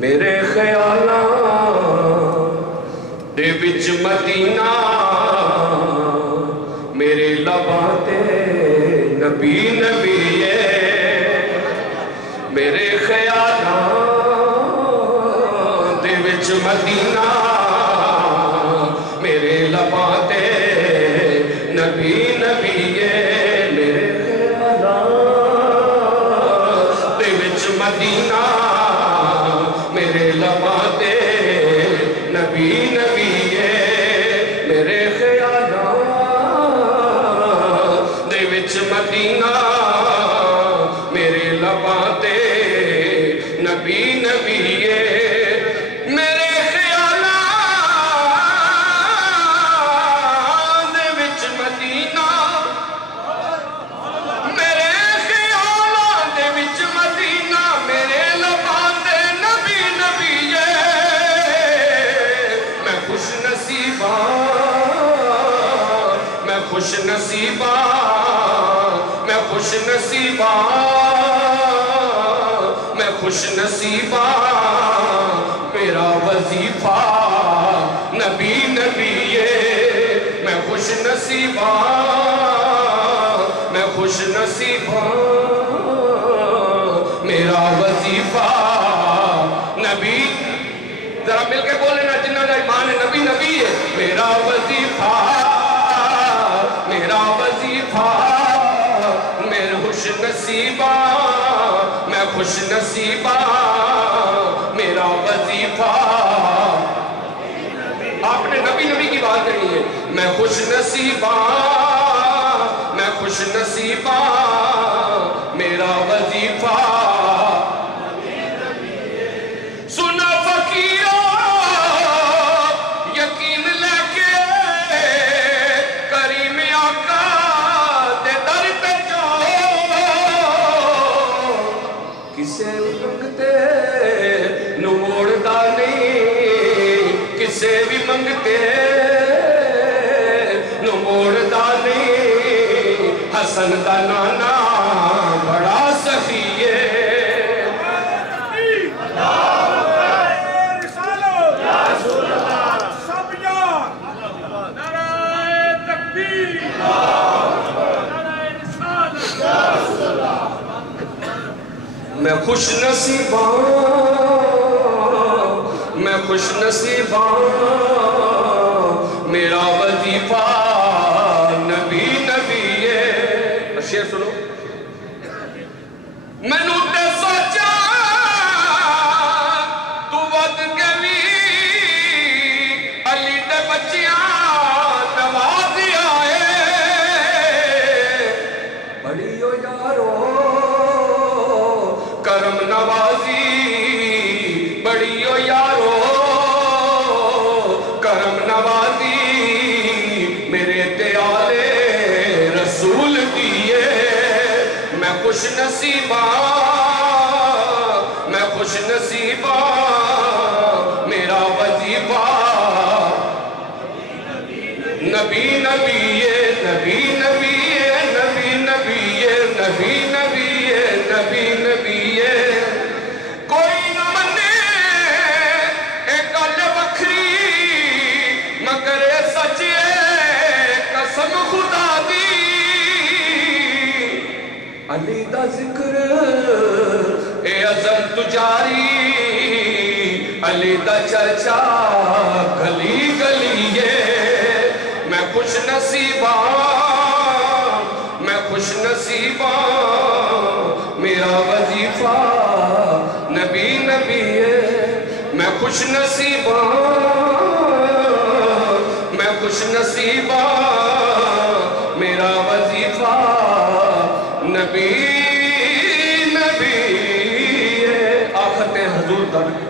میرے خیالاں دے وچ مدینہ میرے لباں تے نبی نبی ہے میرے خیالاں دے وچ مدینہ میرے لباں تے نبی نبی ہے میرے خیالاں دے وچ مدینہ میرے لباں تے نبی نبی ہے میرے خیالاں دے وچ مدینہ میرے لباں تے نبی نبی ہے میرے خیالاں دے وچ مدینہ میرے خیالاں دے وچ مدینہ میرے لباں تے نبی نبی ہے میں خوش نصیباں میں خوش نصیباں میں خوش نصیباں میں خوش نصیباں میرا وظیفہ نبی نبی ہے میں خوش نصیباں میں خوش نصیباں میرا وظیفہ نبی ذرا مل کے بولے نا جنہ کا ایمان ہے نبی نبی ہے میرا وظیفہ میرا وظیفہ میں خوش نصیبہ میں خوش نصیبہ میرا وظیفہ آپ نے نبی نبی کی بات کرنی ہے میں خوش نصیبہ میں خوش نصیبہ میرا وظیفہ سنا فقیرہ یقین لے کے کریم آقا دے در پہ جاؤ کسے بھی منگتے نو موڑدا نہیں کسے بھی منگتے نو موڑدا نہیں حسن دا نانا بڑا سخی ہے میں خوش نصیباں میں خوش نصیباں میرا وظیفہ نبی نبی ہے شعر سنو میں نو تے سوچا تو ود کے بھی علی دے بچیاں نوازی آئے بڑی ہو یارو کرم نوازی بڑی ہو یارو کرم نوازی میرے دیالے رسول دیئے میں خوش نصیبہ میں خوش نصیبہ میرا وظیفہ نبی نبی ہے نبی نبی ہے نبی نبی ہے نبی نبی ہے نبی نبی ہے کوئی نہ منے ایک گل وکھری مگر سچ ہے قسم خدا دی علی دا ذکر اے عظم تجاری علی دا چرچا گلی گلی ہے میں خوش نصیبہ میں خوش نصیبہ میرا وظیفہ نبی نبی ہے میں خوش نصیبہ میں خوش نصیبہ میرا وظیفہ نبی نبی ہے آخت حضور تک